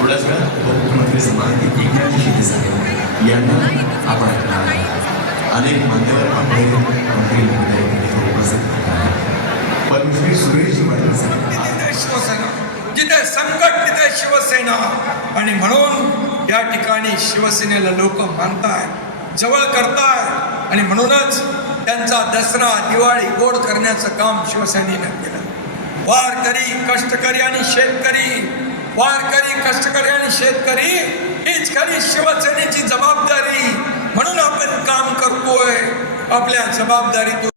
थोड्याच वेळात उपमुख्यमंत्री समाज एकनाथ शिंदे साहेब यांना आपण अनेक मान्यवर आपले मंत्री महोदय उपस्थित आहेत. पद्मश्री सुरेशजी पाटील साहेब. शिवसेना जिथे संकट तिथे शिवसेना, आणि म्हणून या ठिकाणी शिवसेनेला लोक मानतायत, जवळ करतायत, आणि म्हणूनच त्यांचा दसरा दिवाळी गोड करण्याचं काम शिवसेनेनं केलं. वारकरी कष्टकरी आणि शेतकरी, वारकरी कष्टकरी आणि शेतकरी हीच खरी शिवसेनेची जबाबदारी. म्हणून आपण काम करतोय, आपल्या जबाबदारीतून